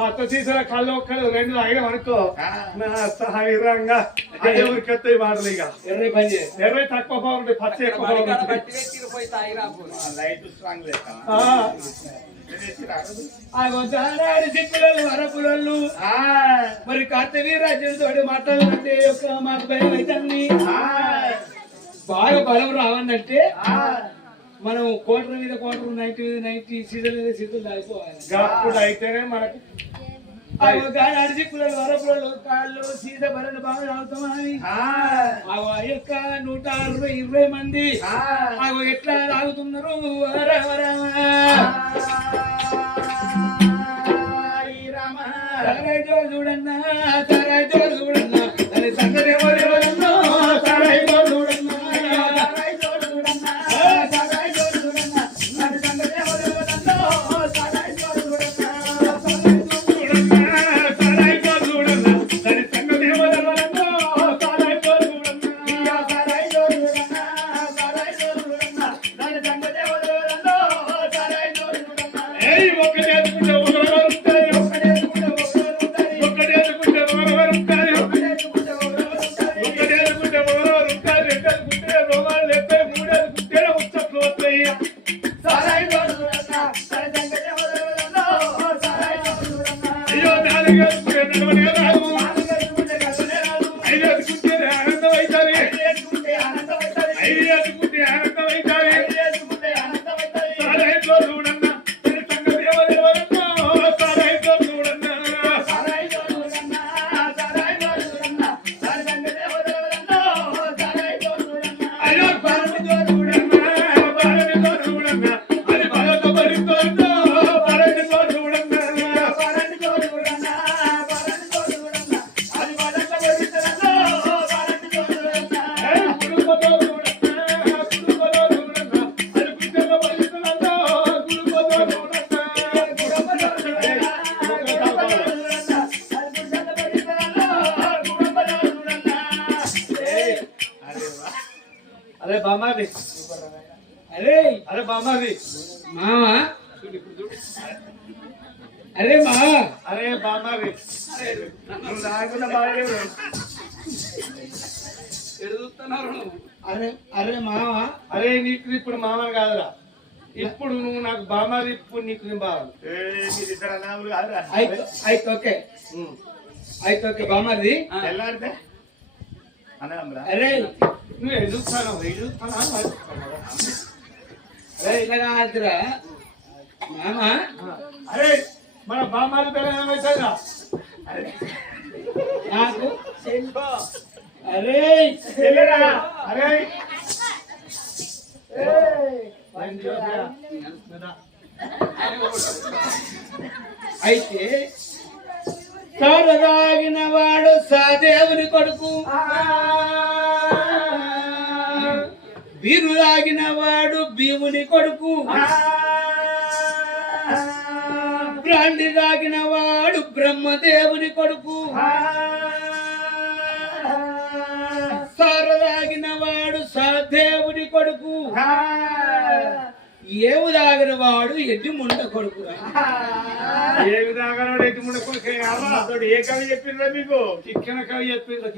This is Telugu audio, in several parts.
పత్త సీసాల కళ్ళు ఒక్కడు రెండు అయినా అనుకో నా సహాయంగా అదే ఊరికెత్తాయి మాటలు ఇక ఎర్రై తక్కువ బాగుంటాయి పచ్చ ఎక్కువ బాగుంటాయి వరపులలు మరి కార్తవీరాజులతో మాట్లాడాలంటే మాకు భయం అవుతుంది బాగా బలం రావన్నంటే మనం కోటర్ మీద కోటర్ 90 మీద 90 సీజన్ మీద సీజన్ అయిపోవాలి అప్పుడు అయితేనే మనకు అడిచి పుల్లలు వరపులలు కాళ్ళు సీత బలను బాగా తాగుతామని యొక్క 160-120 మంది ఎట్లా తాగుతున్నారు సరైజో చూడన్నా సరైజో చూడన్నా అని సంగతి ఎవరెవరన్నా సరైజో చూడన్నా అరే బామాది మావా అరే మా అరే బామాది అరే అరే మావా అరే నీకు ఇప్పుడు మామని కాదురా ఇప్పుడు నువ్వు నాకు బామాది ఇప్పుడు నీకు నేను బావాలి అయితే ఓకే అయితే ఓకే బామాది అరే నువ్వు ఎదుగుతాను ఇలా కాదురా మామ అరే మన బామ్మారి పిల్లలు ఏమవుతుందా నాకు అరే అరే అయితే తాగిన వాడు సాదేవుని కొడుకు బీరు తాగిన వాడు భీముని కొడుకు బ్రాండి తాగిన వాడు బ్రహ్మదేవుని కొడుకు సార తాగిన వాడు సదేవుని కొడుకు ఏవు తాగిన వాడు ఎడ్డి ముండ కొడుకు ఏవి తాగనవాడు ఎడ్డి ముండ కొడుకు ఏ కవి చెప్పిండ్రా మీకు చిక్కన కవి చెప్పిండ్రా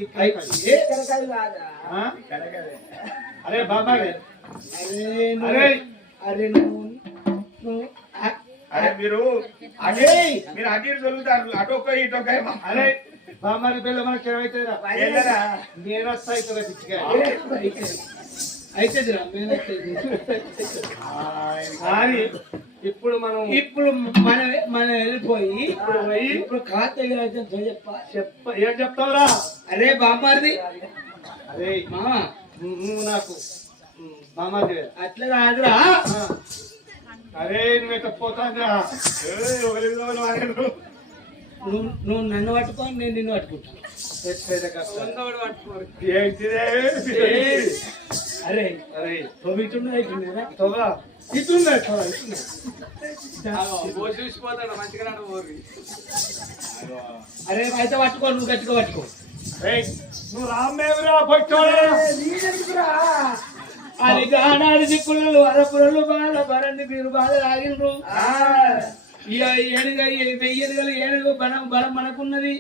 అరే బాబా అరే అరే అరే మీరు అదే మీరు అటు దొరుకుతారు అటొక్క ఇటొక్క అరే బామ్మారి పిల్ల మనకి ఏమైతుందా నేను వస్తా అవుతుందా పిచ్చిగా అవుతుందిరా కానీ ఇప్పుడు మనం వెళ్ళిపోయి ఇప్పుడు ఖాతా ఏం చెప్తావురా అరే బామ్మారిది అరే మామా నువ్వు నాకు బామ్మారి అట్లా కాదురా అరే నువ్వు పోతాందిరా నువ్వు నన్ను పట్టుకొని నేను నిన్ను పట్టుకుంటాను అరే అరే తొమ్మిది అయిపోయిందా తొగా ఇస్తుందా అరే అయితే పట్టుకో నువ్వు గట్టిగా పట్టుకో నువ్వు రామ్మేవిరా పట్టుకోరా అది గానాడి దిక్కులు అరపురలు బాల బరండి మీరు బాధ ఆగినరు ఏనుగ వెయ్యనుగల ఏనుగు బలం బలం మనకున్నది.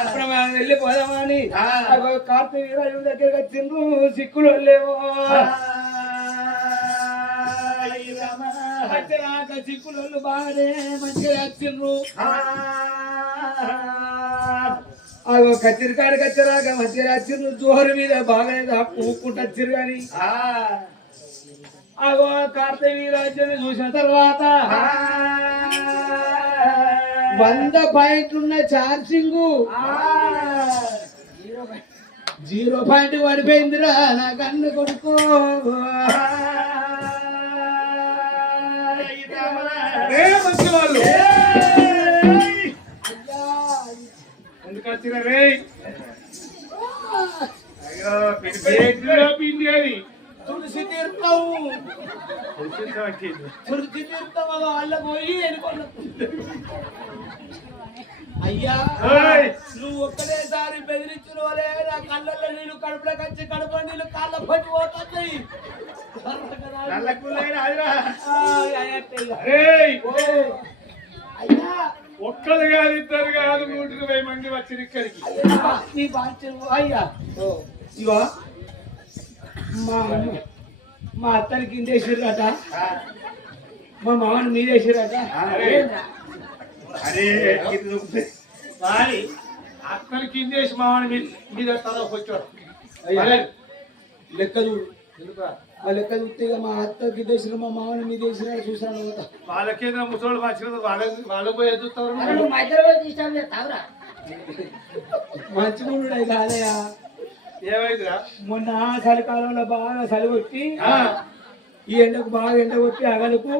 అప్పుడు మనం వెళ్ళిపోదామా అని కార్తీక వీరాజు దగ్గరకు వచ్చిండ్రు. సిక్కులు లేవో వచ్చాక సిక్కులు బాగానే మంచిగా వచ్చిండ్రు. అగో కచ్చిరికాడికి వచ్చారాక మంచిగా వచ్చిండ్రు. జోరు మీద బాగానే ఊక్కుంటూ వచ్చారు కానీ అగో కార్తీక వీరాజుని చూసిన తర్వాత 100 పాయింట్లున్న ఛార్జింగ్ 0 పాయింట్ పడిపోయిందిరా నా కన్ను కొడుకు. మంచివాళ్ళు ఎందుకు వచ్చిన రే పిండి తులసి తీర్థం తులసి తీర్థం వాళ్ళ పోయి అయ్యా నువ్వు ఒక్కడేసారి బెదిరించిన వాళ్ళే నా కళ్ళల్లో నీళ్ళు కడుపులోకి వచ్చి కడుపు నీళ్ళు కాళ్ళ పట్టి పోతాయి. అయ్యా ఒక్కరు కాదు ఇద్దరు కాదు 120 మంది వచ్చి ఇక్కడికి నీ బాధ్యత. అయ్యా ఇవా మా అత్తని కిందేసిరట, మా మామని మీదేసిరట. అరే అత్తని కిందేసి మామని మీద వచ్చాడు. లెక్క చూడు ఆ లెక్క చూస్తే మా అత్త కిందేసిన మా మామని మీదేసిన చూసాను. వాళ్ళకేంద్ర ముసలి మంచి వాళ్ళ పోయి చూస్తారు. మంచిగుండు కాదయా. ఏమైందిరా మొన్న చలికాలంలో బాగా చలి కొట్టి ఈ ఎండకు బాగా ఎండ కొట్టి అగలకు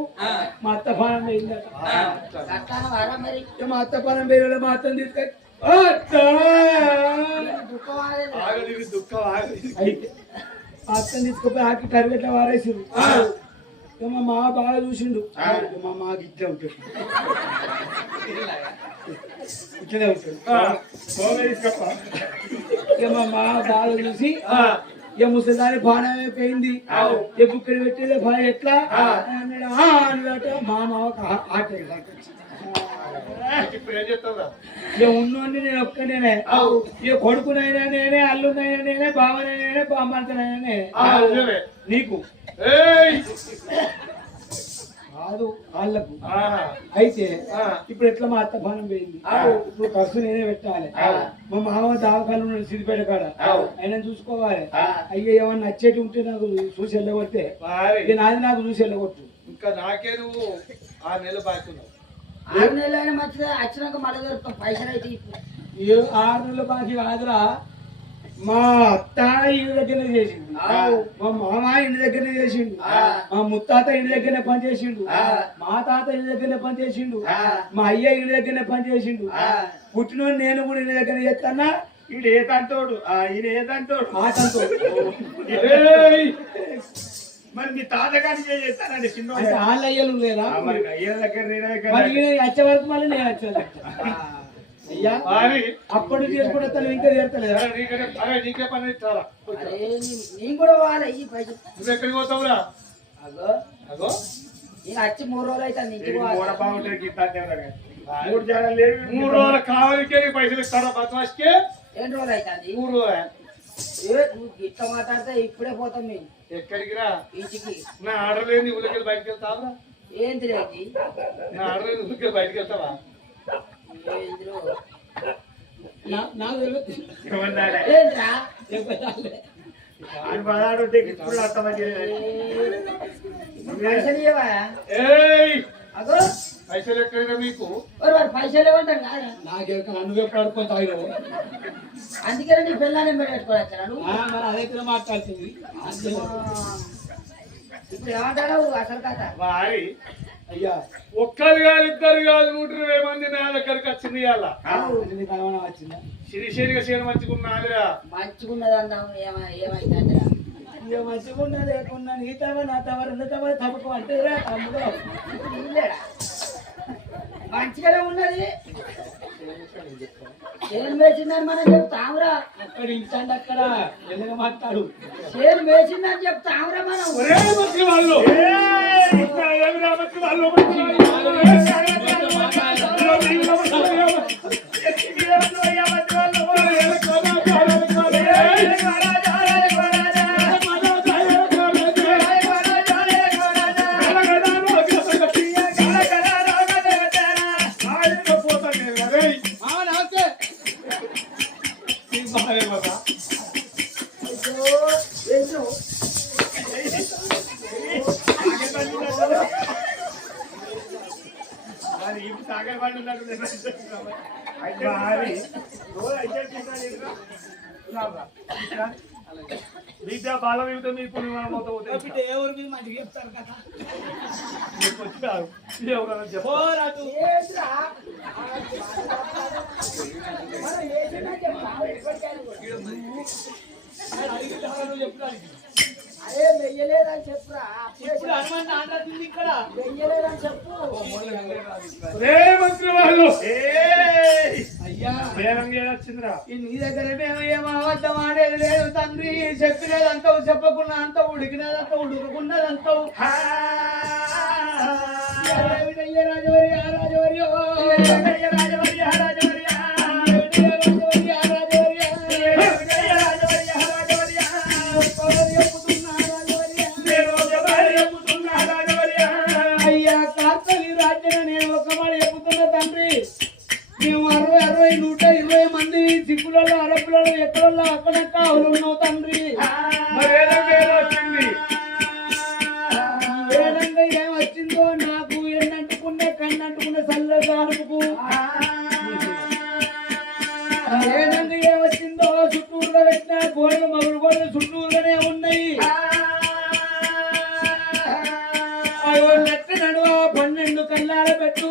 మా అత్త పానం పోయిందట. మా అత్త పానం పోయిన మా అత్తని తీసుకొని అయితే అత్తని తీసుకుపోయి ఆకి కరిగట్ల వారేసిండు. మా మామ బాగా చూసిండు. మా మాకు ఇట్లా ఉంటుంది ఇట్లనే ఉంటుంది. మా మామ బాగా చూసి ఇక ముసలిదాని బాణమే పోయింది. ఏ బుక్కడి పెట్టేదే బాగా ఎట్లా అన్నట మా మామకు ఆట ఇక ఉన్నోండి నేను ఒక్కనేనే. ఇక కొడుకునైనా నేనే, అల్లునైనా నేనే, బావనైనా నేనే, బామ్మంతనైనా నేనే. నీకు కాదు వాళ్ళకు. అయితే ఇప్పుడు ఎట్లా మా అత్త పానం పోయింది. ఇప్పుడు ఖర్చు నేనే పెట్టాలి. మా మామ దావకాలు సిద్దిపేట కాడ ఆయన చూసుకోవాలి. అయ్యో ఏమన్నా నచ్చేటి ఉంటే నాకు చూసి వెళ్ళగొడితే నాది నాకు చూసి వెళ్ళగొట్టు. ఇంకా నాకే నువ్వు 6 నెలలు బాగున్నావు. 6 నెలలు అయినా మంచిగా వచ్చినాక మళ్ళీ దొరుకుతాం పైసలు అయితే. 6 నెలలు బాకీ కాదురా. మా అత్త ఇంటి దగ్గరనే చేసిండు, మా మామ ఇంటి దగ్గరనే చేసిండు, మా ముత్తాత ఇంటి దగ్గరనే పని చేసిండు, మా తాత ఇంటి దగ్గరనే పని చేసిండు, మా అయ్య ఇంటి దగ్గరనే పని చేసిండు. పుట్టిన నేను కూడా ఇంటి దగ్గర చేస్తానా. ఈడు ఏ తంటోడు, ఈయన ఏ తంటోడు, ఆ తంటోడు. మరి మీ తాత కానీ చేస్తానండి చిన్న వాళ్ళ అయ్యలు లేరా? మరి అయ్య దగ్గర వచ్చే వరకు మళ్ళీ నేను వచ్చేది. అయ్యా అప్పుడు చేసుకుంటే తను ఇంకా చేస్తలేదా? నీకే పని ఇస్తారా? నేను కూడా పోవాలి. నువ్వు ఎక్కడికి పోతావురా? అగో నేను వచ్చి 3 రోజులు అవుతుంది. 3 రోజులు కావాలికే పైసలు ఇస్తారా? బద్మాష్కే 2 రోజులు అవుతుంది. 3 రోజులు నువ్వు ఇట్లా మాట్లాడితే ఇప్పుడే పోతాం మేము. ఎక్కడికి రా? ఇంటికి. నా ఆర్డర్ లేని ఊళ్ళకి బయటకు వెళ్తావా? ఏంటి నా ఆర్డర్ లేని ఊళ్ళకి బయటకు వెళ్తావా? పైసలు ఎక్కడైనా మీకు పైసలు ఇవ్వంటారు కదా. నాకే నువ్వెప్పుడు అడుకుంటావు. అందుకే నీ పిల్లని పెట్టుకోవచ్చు. అదైతే మాట్లాడుతుంది. ఇప్పుడు ఏమంటావు అసలు కథ? అయ్యా ఒక్కరు కాదు, ఇద్దరు కాదు, 120 మంది నా దగ్గరికి వచ్చింది. ఇవాళ వచ్చిందా? సిరిసేరిగా చేయడం మంచిగున్నాదిరా. మంచిగున్నది అందాం. ఏమైందంటే ఇక మంచిగున్నా లేకున్నా నీ తవ నా తవ 2 తవ తప్పకు అంటే తమ్ముడు మంచిగానే ఉన్నది. చేను మేసిందని మనం చెప్తామురా. అక్కడ ఇంటండి అక్కడ ఎందుకు మాట్లాడు. చేను మేసిందని చెప్తామురా మనం. వాళ్ళు విద్యా బాల వివిధ మీకు బిడ్డ ఎవరి మీద మంచిగా చెప్తారు కదా ఎవరైనా చెప్ప ఏంట్రా? మనం ఏదైనా చెప్పాలి, ఎప్పటికైనా కూడా. అరే వెయ్యలేదని చెప్పురా. ఇప్పుడు హనుమాన్ ఆటది ఇక్కడ వెయ్యలేదని చెప్పు. రే మంత్రి వాళ్ళు అయ్యా వచ్చిందిరా నీ దగ్గర మేము ఏం అబద్ధం ఆడేది లేదు తండ్రి చెప్పినదంతావు చెప్పకుండా అంతా ఉడికినదంతా ఉడుకున్నదంతావు రాజవరి ఆ రాజవరి రాజవరి ఆ రాజవరి అయ్యా కార్తవి రాజ్యం నేను ఒక మాట చెప్పుతున్నా తండ్రి మేము 60, 120 మంది సిక్కులలో అరబ్బులలో ఎక్కడల్లో అక్కడక్క ఉన్నావు తండ్రి వేదంగా ఏం వచ్చిందో నాకు ఎన్నంటుకునే కన్నంటుకునే సల్లగా అనుకు వేదంగా ఏం వచ్చిందో చుట్టూరుగా పెట్టిన గోడలు మగుడు గోడలు చుట్టూరుగానే ఉన్నాయి లెక్క నడువ 12 కళ్ళాల పెట్టు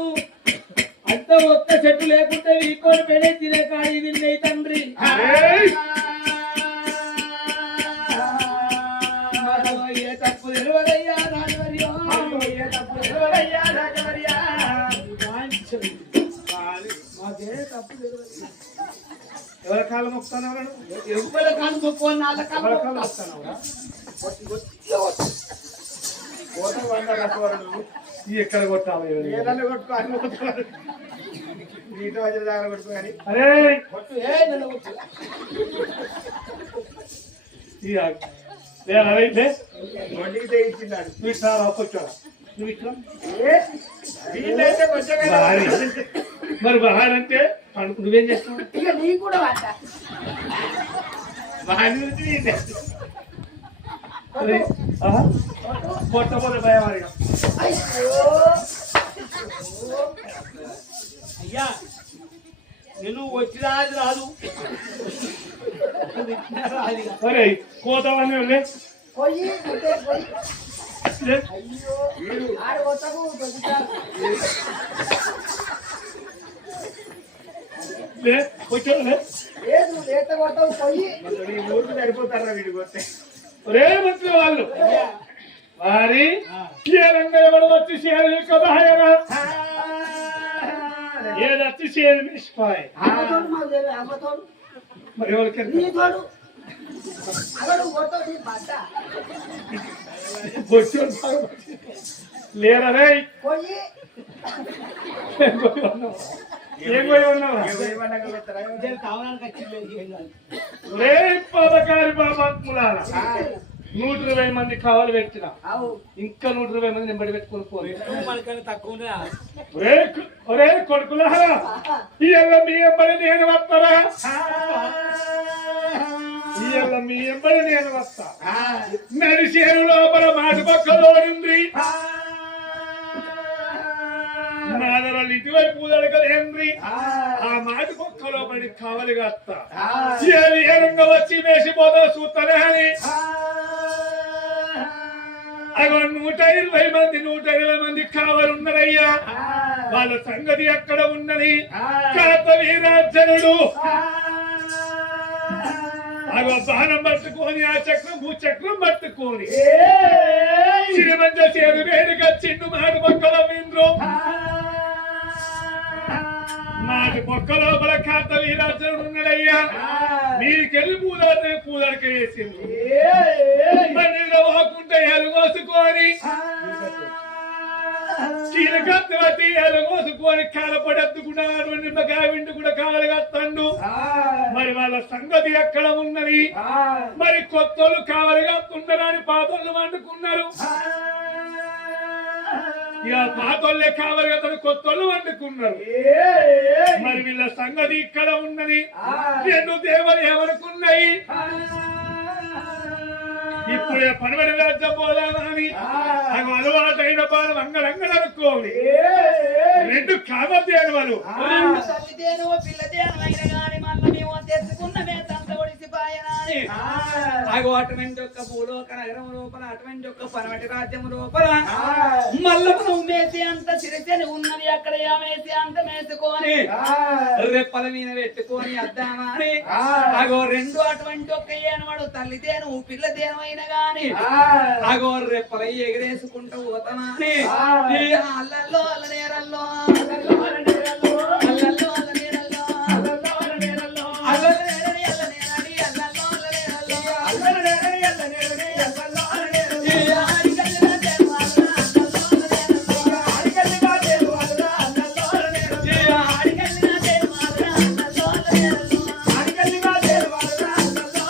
అంత ఒక్క చెట్టు లేకుంటే వీకోని పెళ్ళి తినే కాడి విన్నాయి తండ్రి ఏ తప్పు తెలియదయ్యా రాజవర్యో ఏ తప్పు తెలియదయ్యా రాజవర్యా మాకే తప్పు తెలియదు ఎవరి కాలం మొక్కుతాను ఎవరి కాలు మొక్కుకొని నాళ్ళ కాలు ఎక్కడ కొట్టాలి ఏదన్నా కొట్టుకో, అన్ని కొట్టుకోవాలి. నీటి వచ్చిన దగ్గర కొట్టుకో కానీ. అరే కొట్టు ఏ నన్ను కొట్టు మొండికి తెగించిన్నాడు. నువ్వు ఇట్లా కూర్చోరా నువ్వు ఇట్లా వీళ్ళైతే కొంచెం కదా. మరి బాగానంటే నువ్వేం చేస్తావు ఇక నీకు కూడా వాట. బాగా గురించి పొట్టపోతే భయం అడిగా అయ్యా నేను వచ్చిరాది రాదు సరే కోతవన్నీ వెళ్ళే పొయ్యి అంటే పొయ్యి. అయ్యో ఆడ కొట్టకు, దొరుకుతారు. కూర్చోలే లేదు లేత కొట్టవు పొయ్యి. ఊరికి సరిపోతారా వీడికి వస్తే ఒరే మంత్రి వాళ్ళు వారి క్షీరంగా ఎవరు వచ్చి షేరు కదా ఏదొచ్చి షేరు మిసిపోయి అమ్మతోడు మాకు తెలియదు, అమ్మతోడు. మరి ఎవరికి నీ తోడు అగడు కొట్టవు, నీ బట్ట. లేరా రే పొయ్యి ఏం పోయి ఉన్నావా కావడానికి వచ్చింది రే పదకారి బాబాత్ములారా 120 మంది కావాలి పెట్టిన అవు ఇంకా 120 మంది నింబడి పెట్టుకుని పోయి మనకన్నా తక్కువ ఒరే కొడుకులారా ఇవాళ మీ ఎంబడి నేను వస్తారా ఇవాళ మీ ఎంబడి నేను వస్తా నడిచేరు లోపల మాటి పక్కలో ఉంది నాదరాలు ఇటువైపు పూదడకలేంద్రి ఆ మాటి పక్కలో పడి కావలిగా వస్తా ఏ రంగం వచ్చి వేసిపోతా చూస్తానే అని అగో 120 మంది 120 మంది కావాలన్నారయ్యా వాళ్ళ సంగతి ఎక్కడ ఉన్నది కార్తవీరాజనుడు అగో బాణం పట్టుకొని ఆ చక్రం భూచక్రం పట్టుకొని సిరిమంజ చేరు వేరుగా చిన్ను మాటి పక్కల విండ్రు మాటి పక్క లోపల కార్తవీరాజనుడు ఉన్నాడయ్యా మీరికెళ్ళి పూదడక వేసింది మందిలో పోకుంటే ఎలుగోసుకొని చీరకత్తి ఎలుగోసుకొని కాలపడెత్తుకున్నాడు నిమ్మకాయ విండు కూడా కావలిగత్తండు మరి వాళ్ళ సంగతి ఎక్కడ ఉన్నది మరి కొత్తోళ్ళు కావలిగత్తున్నారని పాతోళ్ళు వండుకున్నారు ఇక పాతోళ్ళే కావలిగత్తని కొత్తోళ్ళు వండుకున్నారు మరి వీళ్ళ సంగతి ఇక్కడ ఉన్నది రెండు దేవలు ఎవరుకున్నాయి ఇప్పుడే పనమడి రాజ్యం పోదామని అలవాటైన పాలు అంగడంగడనుకోండి రెండు కామధేనువలు తల్లిదేను పిల్లదేను అయిన గాని మళ్ళీ మేము తెచ్చుకున్నమే తంత ఒడిసిపాయనాని అటువంటి ఒక్క భూలోక నగరం లోపల అటువంటి ఒక్క పనమటి రాజ్యం లోపల మళ్ళీ మనం మేసి అంత చిరిచని ఉన్నది అక్కడ మేసి అంత మేసుకొని రెప్పల మీద పెట్టుకొని అద్దామా అని రెండు అటువంటి ఒక్క ఏనవాడు తల్లిదేను పిల్లదేను అయిన గాని రెప్పల ఎగిరేసుకుంటూ పోతానా అల్లల్లో అల్ల నేరల్లో అల్లల్లో అల్ల నేరల్లో అల్లల్లో అల్ల నేరల్లో అల్ల నేరని అల్ల నేరని అల్లల్లో అల్ల నేరల్లో అల్ల నేరని అల్ల నేరని అల్లల్లో అల్ల నేరల్లో ఆడికల్లిన దేవాలన అల్లల్లో అల్ల నేరల్లో ఆడికల్లిన దేవాలన అల్లల్లో అల్ల నేరల్లో ఆడికల్లిన దేవాలన అల్లల్లో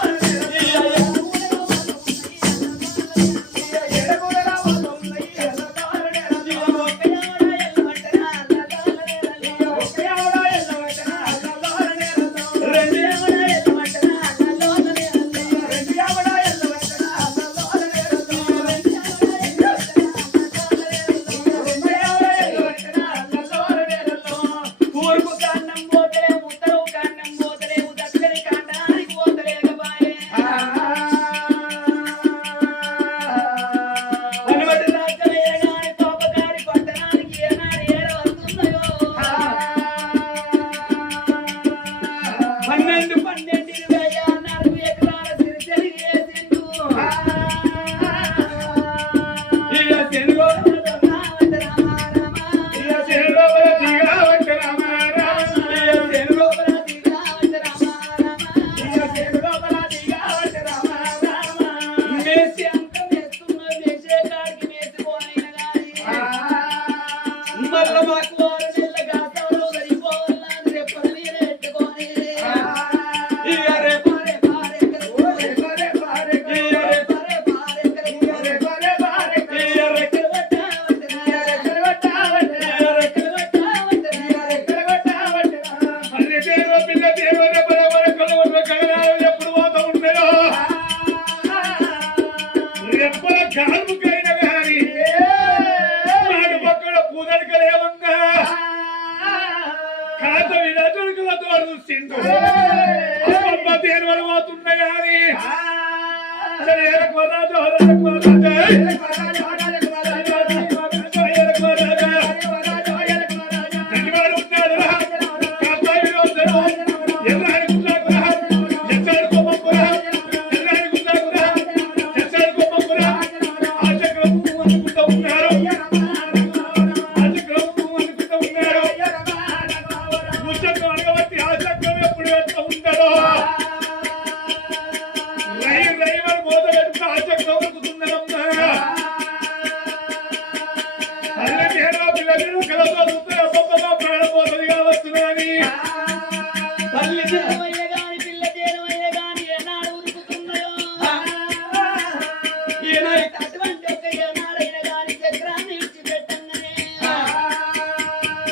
అల్ల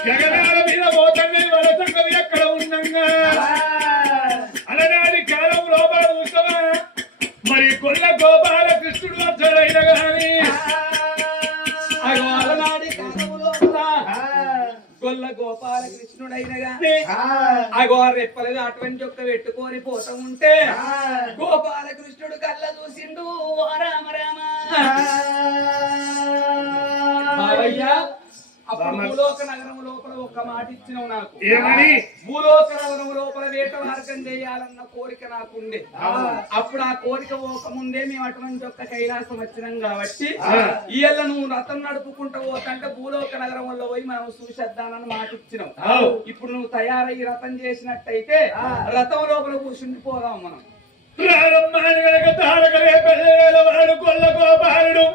జగనాల మీద పోతండి వాళ్ళ సంగతి ఎక్కడ ఉండంగా అలనాటి కాలం లోపల చూస్తావా మరి కొల్ల గోపాల కృష్ణుడు వచ్చాడైన గాని అలనాటి కాలం లోపల గొల్ల గోపాల కృష్ణుడైన గాని రెప్పలుగా అటువంటి ఒక్క పెట్టుకొని పోతా ఉంటే గోపాల కృష్ణుడు కళ్ళ చూసిండు రామ రామ అప్పుడు భూలోక నగరం లోపల ఒక్క మాట ఇచ్చినావు నాకు ఏమని భూలోక నగరం లోపల వేట మార్గం చేయాలన్న కోరిక నాకుండే అప్పుడు ఆ కోరిక పోక ముందే మేము అటువంటి ఒక్క కైలాసం వచ్చినాం కాబట్టి ఇయ్యాల నువ్వు రథం నడుపుకుంటూ పోతంటే భూలోక నగరంలో పోయి మనం చూసేద్దానని మాట ఇచ్చినావు ఇప్పుడు నువ్వు తయారయ్యి రథం చేసినట్టయితే రథం లోపల కూర్చుండిపోదాం మనం కొల్ల గోపాలుడు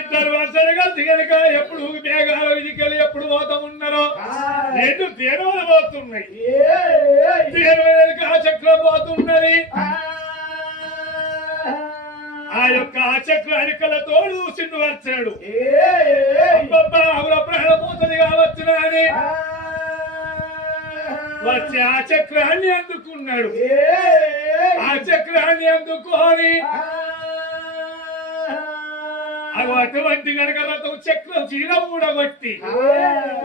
ఇద్దరు వర్షలుగా దిగనుక ఎప్పుడు మేఘాల విధికెళ్ళి ఎప్పుడు పోతా ఉన్నారో రెండు తేనెలు పోతున్నాయి ఆ చక్రం పోతున్నది ఆ యొక్క ఆ చక్రానికల తోడు చూసిండు వచ్చాడు ఆవుల ప్రాణమవుతుంది కావచ్చునా అని వచ్చి ఆ చక్రాన్ని అందుకున్నాడు ఆ చక్రాన్ని అందుకొని అటువంటి కనుక రథం చక్రం చీర ఊడగొట్టి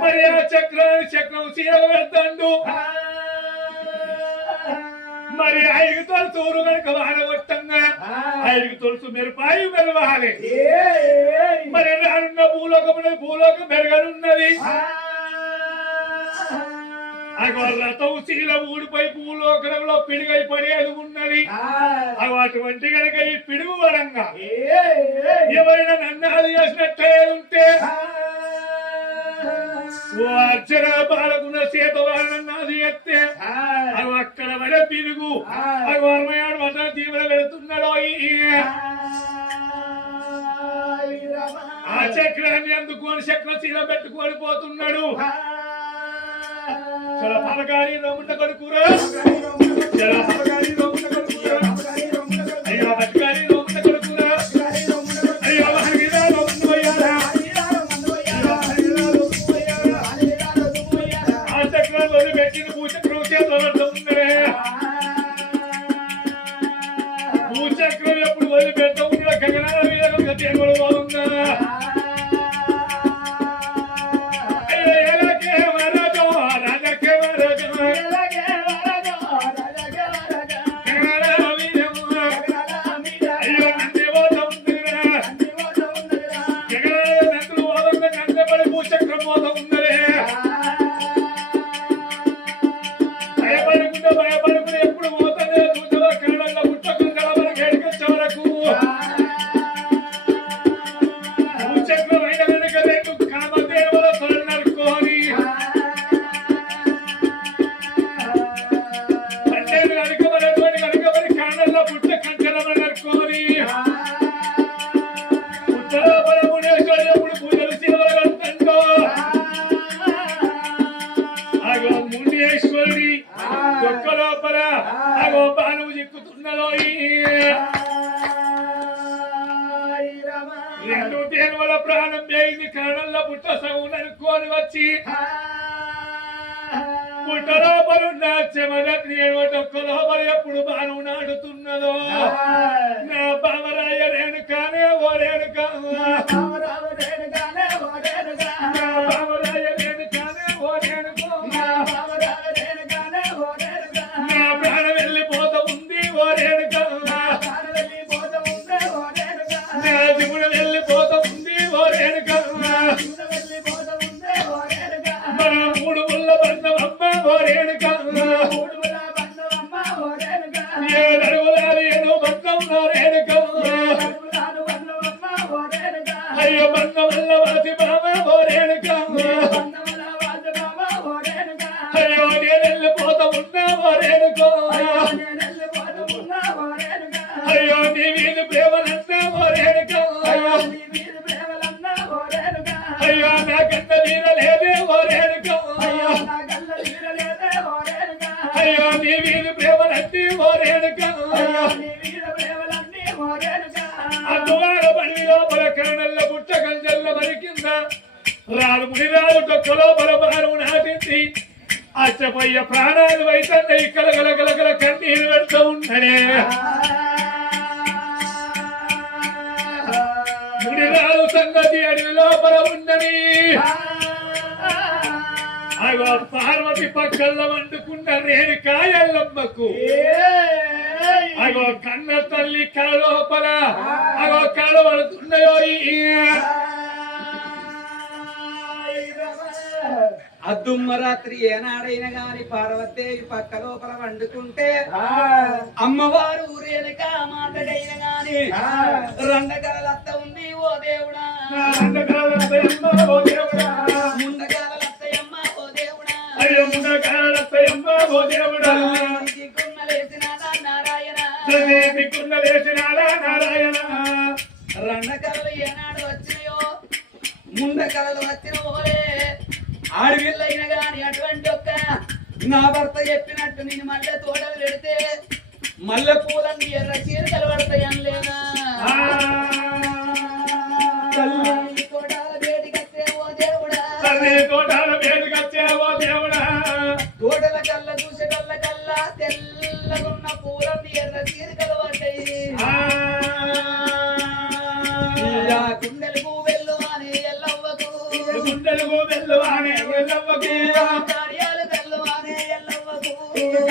మరి ఆ చక్రం చీర పెడతాడు మరి 5 తొలుసు కనుక వాడగొట్టంగా 5 తొలుసు మెరుపాయి మెరవాలి మరి రానున్న భూలోకం మెరగనున్నది రథం శీల ఊడిపోయి భూలోకంలో పిడుగై పడేది ఉన్నది అటువంటి కనుక ఈ పిడుగు వరంగా ఎవరైనా నన్నాది చేసినట్టే ఉంటే అర్చన బాలకున్న చేత నన్నాది ఎత్తే అవి అక్కడ పడే పిడుగు అవి వర్మయాడు వట తీవ్ర పెడుతున్నాడు ఆ చక్రాన్ని అందుకొని చక్రం శీల పెట్టుకొని పోతున్నాడు చల పలగారి రోముండ కొడుకురా చల పలగారి రోముండ కొడుకురా అయ్యో బట్గారి రోముండ కొడుకురా అయ్యో హరిరా రోముండ పోయారా ఆ చక్రంలో పెట్టిన భూచక్రం చేతులతో ఉన్నదే భూచక్రం ఎప్పుడు వదిలి పెడతా ఉన్నాడు గగనాల మీద గతి ఎగలు బాగుందా రెండు తేనువల ప్రాణం చేయింది కరణంలో పుట్ట సౌననుకోని వచ్చి పుట్టలోపలున్న చెమదగ్ని ఒక్క లోపల ఎప్పుడు బాను నాడుతున్నదో నా బామరాయ రేణుకానే ఓ రేణుకా బామరాయ రేణుకానే ఓ రేణుకో నా ప్రాణం వెళ్ళిపోతా ఉంది ఓ రేణుకా నా జీవుడు వెళ్ళిపోతా ఉంది ఓ రేణుకా మన 3 ముళ్ళ బంధం అమ్మ ఓ రేణుకా 7 అడుగుల ఏదో బంధం నా రేణుకా అయ్యో బంధం వల్ల వాసి బామ ఓ రేణుకా అయ్యో నేను వెళ్ళిపోతా ఉన్నా ఓ రేణుకా అయ్యో నీ మీద ప్రేమలన్నా ఓ రేణుకా అయ్యో నా కన్న నీర లేదే ఓ రేణుకా అయ్యో నీ మీద ప్రేమలన్నీ ఓ రేణుకా అందువార పడి లోపల కరణల్ల పుట్ట కంచెల్ల మరికింద రాడు మునిరాడు తొక్క లోపల బారు నాటింది అచ్చపోయ్య ప్రాణాలు వైతన్న ఇక్కడ గలగలగల కన్నీరు పెడుతూ ఉన్నడే మునిరాడు సంగతి అడవి లోపల ఉన్నది అగో పార్వతి పక్కల్లో వండుకున్న రేణుకాయల్లమ్మకు అగో కన్న తల్లి కళ లోపల అగో కళ పడుతున్నాయో అద్దుమ్మ రాత్రి ఏనాడైనా గాని పార్వతీదేవి పక్క లోపల వండుకుంటే అమ్మవారు ఊరేనక మాటడైన గాని రండకాలత్త ఉంది ఓ దేవుడా ముండకాలత్తయమ్మ ఓ దేవుడా ముండకాలత్తయమ్మ ఓ దేవుడా అయ్యో ముండకాలత్తయమ్మ ఓ దేవుడా దిక్కున్నలేసినాడా నారాయణ దిక్కున్నలేసినాడా నారాయణ రండకాలు ఏనాడు వచ్చినాయో ముండకాలు వచ్చిన ఓలే ఆడవిల్లైన గాని అటువంటి ఒక్క నా భర్త చెప్పినట్టు నేను మల్లె తోటలు పెడితే మల్లె పూలన్నీ ఎర్ర చీరకలు పడతాయి అనలేనా తోటాల వేడికచ్చే ఓ దేవుడా తోటాల వేడికచ్చే ఓ దేవుడా తోటల కల్ల చూసే కల్ల తెల్లగున్న పూలన్నీ ఎర్ర కార్యాలు తెల్లవారే ఎల్లవ్వకు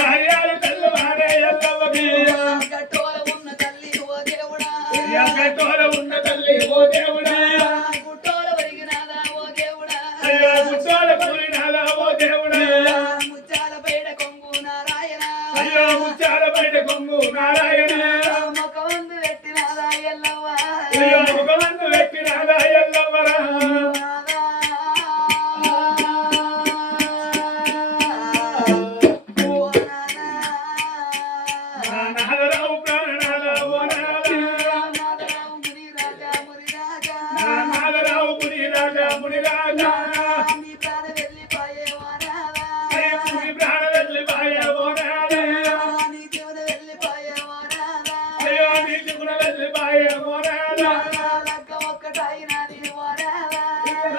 కార్యాలు తెల్లవారే ఎల్లవ్వకు గట్టోల ఉన్న తల్లి ఓ దేవుడా గట్టోల ఉన్న తల్లి ఓ దేవుడా గుట్టోల వరిగినాదా ఓ దేవుడా అయ్యా ముచ్చాల పూరినాల ఓ దేవుడా ముచ్చాల బయట కొంగు నారాయణ అయ్యా ముచ్చాల బయట కొంగు నారాయణ ముఖమందు పెట్టినాదా ఎల్లవ్వ అయ్యా ముఖమందు పెట్టినాదా ఎల్లవ్వరా నాదరావు ప్రాణనాల ఓ నాదరావు ముని రాజా ముని రాజా నీ ప్రాణ వెళ్ళిపోయే వారాదా అయ్యా ముని ప్రాణ వెళ్ళిపాయ ఓ నాదా నీ దేవుడు వెళ్ళిపోయే వారాదా అయ్యా నీ దిగున వెళ్ళిపాయ ఓ నాదా లక్క ఒక్కటైనది వారాదా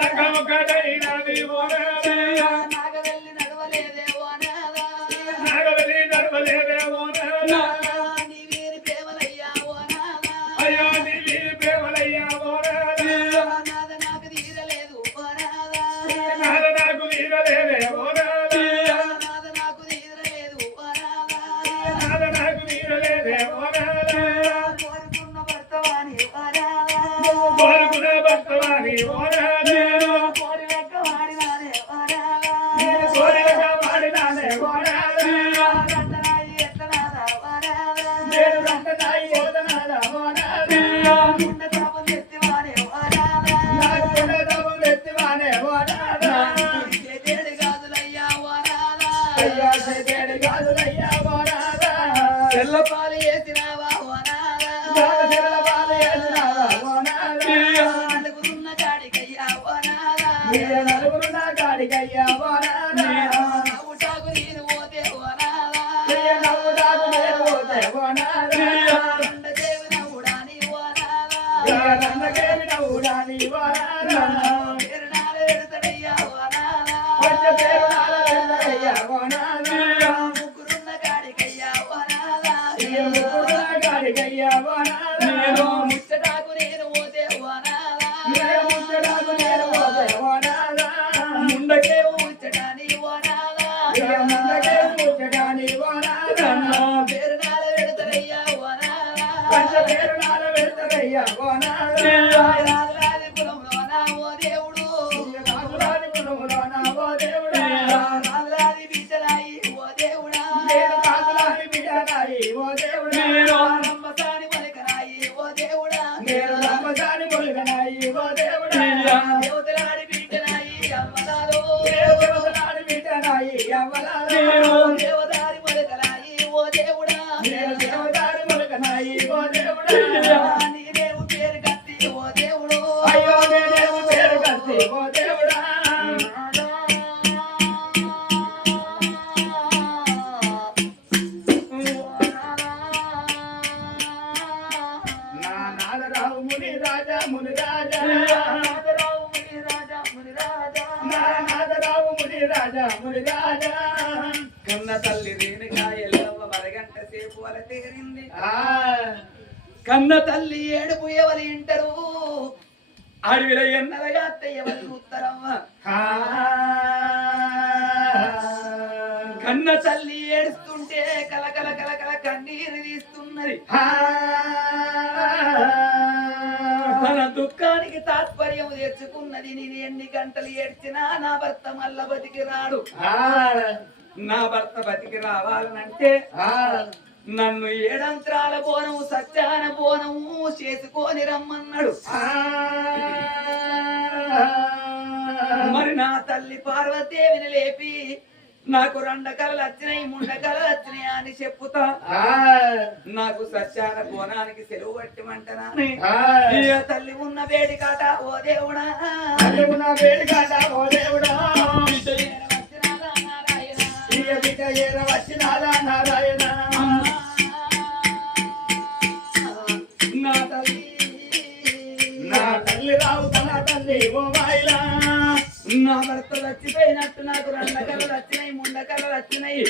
రకమొకటైనది ఓ నాదా నాగ వెళ్ళి నడవలేదే వారాదా నాగవెల్లి నడవలేదే ఓ నాదా నీ వీరి ప్రేమలయ్యా వారాదా అయ్యా నీ ప్రేమలయ్యా ఓ నాదా నాద నాకు తీరలేదు వారాదా నాద నాకు వీరలేదే ఓ నాదా నాద నాకు తీరలేదు వారాదా నాద నాకు వీరలేదే ఓ నాదా కోరుకున్న భర్తవాని వారాదా కోరుకునే భక్తవాని ఓ నాదా కోరి వెక్క వాడినానే వారాదా కోరిక వాడినానే ఓ నాదా గంటరాయి ఎత్తనాదా వారాదా నేను రంగనాయి ఓదనాదా ఓ నాదా గుండ తాపం ఎత్తివానే వారాదా నాకు గుణదము ఎత్తివానే ఓ నాదా చేతేడు గాజులయ్యా వారాదా అయ్యా చేతేడు గాజులయ్యా ఓ నాదా తెల్లపాలు వేసినావా వారాదా చెల్ల బాల ఏసినావా ఓ నాదా నలుగురున్న కాడికయ్యా వారాదా మీరు నలుగురు నా కాడికయ్యా ఓ నాదా నవ్వుటాకు నేను పోతే వారాదా అయ్య నవ్వుటాకు నేను పోతే ఓ నాదా రెండ దేవి నవ్వుడాని వారాదా రంగకేమి నవ్వుడాని ఓ నాదా పేరునాలు పెడతాడయ్యా వారాదా కొంచెం పేరు నాల వెళ్ళయ్యా ఓ నాదా ముగ్గురున్న కాడికయ్యా వారాదా ఇయ్య ముగ్గురు నా కాడికయ్యా ఓ నాదా ముచ్చటాకు నేను పోతే వారాదా ఇయ్య ముచ్చటాకు నేను పోతే ఓ నాదా ముండకే ముచ్చటాని వారాదా ఇయ్య ముందకేమి ముచ్చటాని ఓ నాదా పేరునాలు పెడతాడయ్యా వారాదా కొంచెం పేరు నాల వెళ్తారయ్యా ఓ నాదా రాజులాది కులంలోన ఓ దేవుడు రాజురాని కులములోన ఓ దేవుడా రాజులాది బీచరాయి ఓ దేవుడా నేను రాజురాని బిడ్డరాయి ఓ దేవుడా నమ్మకాని మలికరాయి ఓ దేవుడా నేను రంగసాని ములుగనాయి ఓ దేవుడా దేవతలాడి బిడ్డరాయి అమ్మలాలో దేవతలాడి బిడ్డరాయి అవ్వలారా దేవదారి మలికరాయి ఓ దేవుడా నేను దేవదారి ములుగనాయి ఓ దేవుడా నీ దేవు పేరు కత్తి ఓ దేవుడు అయ్యో నేనేమో పేరు కత్తి ఓ దేవుడా నా నాదరావు ముని రాజా ముని రాజా నాగరావు ముని రాజా ముని రాజా నా నాదరావు ముని రాజా ముని రాజా కన్న తల్లి రేణుకాయలవ్వ మరగంట సేపు వల తేరింది ఆ కన్న తల్లి ఏడుపు ఎవరి ఇంటరు అడవిలో ఎన్నరగా ఎవరి ఉత్తరమ్మ ఆ కన్న తల్లి ఏడుస్తుంటే కలకల కలకల కన్నీరు తీస్తున్నది తన దుఃఖానికి తాత్పర్యం తెచ్చుకున్నది నేను ఎన్ని గంటలు ఏడ్చినా నా భర్త మల్ల బతికి రాడు నా భర్త బతికి రావాలనంటే నన్ను ఏడంత్రాల బోనము సత్యాన బోనము చేసుకొని రమ్మన్నాడు మరి నా తల్లి పార్వతీదేవిని లేపి నాకు 2 కళలు వచ్చినాయి 3 కళలు వచ్చినాయి అని చెప్పుతా నాకు సత్యాన బోనానికి సెలవు పట్టిమంటనా తల్లి ఉన్న వేడి కాట ఓ దేవుడా ఓ దేవుడా వచ్చినాదా నారాయణ బిడ్డ ఏర వచ్చినాదా నారాయణ నా తల్లి నా తల్లి రావు నా తల్లి ఓ మాయిలా నా భర్త చచ్చిపోయినట్టు నాకు 2 కళలు వచ్చినాయి 3 కళలు వచ్చినాయి